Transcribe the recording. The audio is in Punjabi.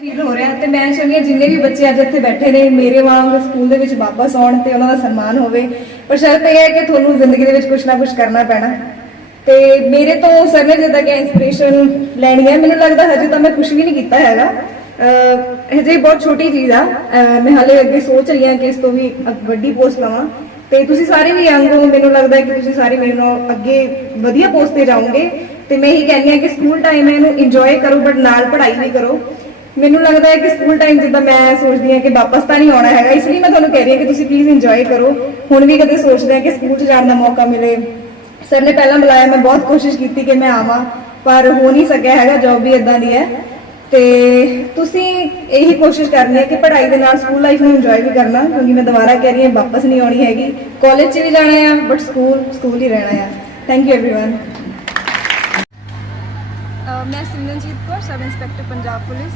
ਫੀਲ ਹੋ ਰਿਹਾ ਤੇ ਮੈਂ ਚਾਹੁੰਦੀ ਹਾਂ ਜਿੰਨੇ ਵੀ ਬੱਚੇ ਅੱਜ ਇੱਥੇ ਬੈਠੇ ਨੇ, ਮੇਰੇ ਵਾਂਗ ਸਕੂਲ ਦੇ ਵਿੱਚ ਵਾਪਸ ਆਉਣ ਤੇ ਉਹਨਾਂ ਦਾ ਸਨਮਾਨ ਹੋਵੇ। ਪਰ ਸ਼ਰਤ ਇਹ ਹੈ ਕਿ ਤੁਹਾਨੂੰ ਜ਼ਿੰਦਗੀ ਦੇ ਵਿੱਚ ਕੁਝ ਨਾ ਕੁਝ ਕਰਨਾ ਪੈਣਾ। ਤੇ ਮੇਰੇ ਤੋਂ ਸਰ ਨੇ ਜਿੱਦਾਂ ਕਿ ਇੰਸਪੀਰੇਸ਼ਨ ਲੈਣੀ ਹੈ, ਮੈਨੂੰ ਲੱਗਦਾ ਹਜੇ ਤਾਂ ਮੈਂ ਕੁਝ ਵੀ ਨਹੀਂ ਕੀਤਾ ਹੈਗਾ। ਹਜੇ ਬਹੁਤ ਛੋਟੀ ਚੀਜ਼ ਆ। ਮੈਂ ਹਾਲੇ ਅੱਗੇ ਸੋਚ ਰਹੀ ਹਾਂ ਕਿ ਇਸ ਤੋਂ ਵੀ ਵੱਡੀ ਪੋਸਟ ਲਵਾਂ। ਤੇ ਤੁਸੀਂ ਸਾਰੇ ਵੀ ਯੰਗ ਹੋ, ਮੈਨੂੰ ਲੱਗਦਾ ਹੈ ਕਿ ਤੁਸੀਂ ਸਾਰੇ ਮੇਰੇ ਨਾਲ ਅੱਗੇ ਵਧੀਆ ਪੋਸਟ ਤੇ ਜਾਓਗੇ। ਤੇ ਮੈਂ ਇਹੀ ਕਹਿੰਦੀ ਹਾਂ ਕਿ ਸਕੂਲ ਟਾਈਮ ਹੈ, ਇਹਨੂੰ ਇੰਜੋਏ ਕਰੋ ਬਟ ਨਾਲ ਪੜ੍ਹਾਈ ਵੀ ਕਰੋ। ਮੈਨੂੰ ਲੱਗਦਾ ਹੈ ਕਿ ਸਕੂਲ ਟਾਈਮ ਜਿੱਦਾਂ ਮੈਂ ਸੋਚਦੀ ਹਾਂ ਕਿ ਵਾਪਸ ਤਾਂ ਨਹੀਂ ਆਉਣਾ ਹੈਗਾ ਇਸ ਲਈ ਮੈਂ ਤੁਹਾਨੂੰ ਕਹਿ ਰਹੀ ਹਾਂ ਕਿ ਤੁਸੀਂ ਪਲੀਜ਼ ਇੰਜੋਏ ਕਰੋ ਹੁਣ ਵੀ ਕਦੇ ਸੋਚਦੇ ਹਾਂ ਕਿ ਸਕੂਲ 'ਚ ਜਾਣ ਦਾ ਮੌਕਾ ਮਿਲੇ ਸਰ ਨੇ ਪਹਿਲਾਂ ਬੁਲਾਇਆ ਮੈਂ ਬਹੁਤ ਕੋਸ਼ਿਸ਼ ਕੀਤੀ ਕਿ ਮੈਂ ਆਵਾਂ ਪਰ ਹੋ ਨਹੀਂ ਸਕਿਆ ਹੈਗਾ ਜੌਬ ਵੀ ਇਦਾਂ ਦੀ ਹੈ ਤੇ ਤੁਸੀਂ ਇਹੀ ਕੋਸ਼ਿਸ਼ ਕਰਨੀ ਹੈ ਕਿ ਪੜ੍ਹਾਈ ਦੇ ਨਾਲ ਸਕੂਲ ਲਾਈਫ ਨੂੰ ਇੰਜੋਏ ਵੀ ਕਰਨਾ ਕਿਉਂਕਿ ਮੈਂ ਦੁਬਾਰਾ ਕਹਿ ਰਹੀ ਹਾਂ ਵਾਪਸ ਨਹੀਂ ਆਉਣੀ ਹੈਗੀ ਕਾਲਜ 'ਚ ਵੀ ਜਾਣਾ ਆ ਬਟ ਸਕੂਲ ਸਕੂਲ ਹੀ ਰਹਿਣਾ ਆ ਥੈਂਕ ਯੂ एवरीवन ਅ, ਮੈਂ Simranjeet Kaur sub inspector Punjab police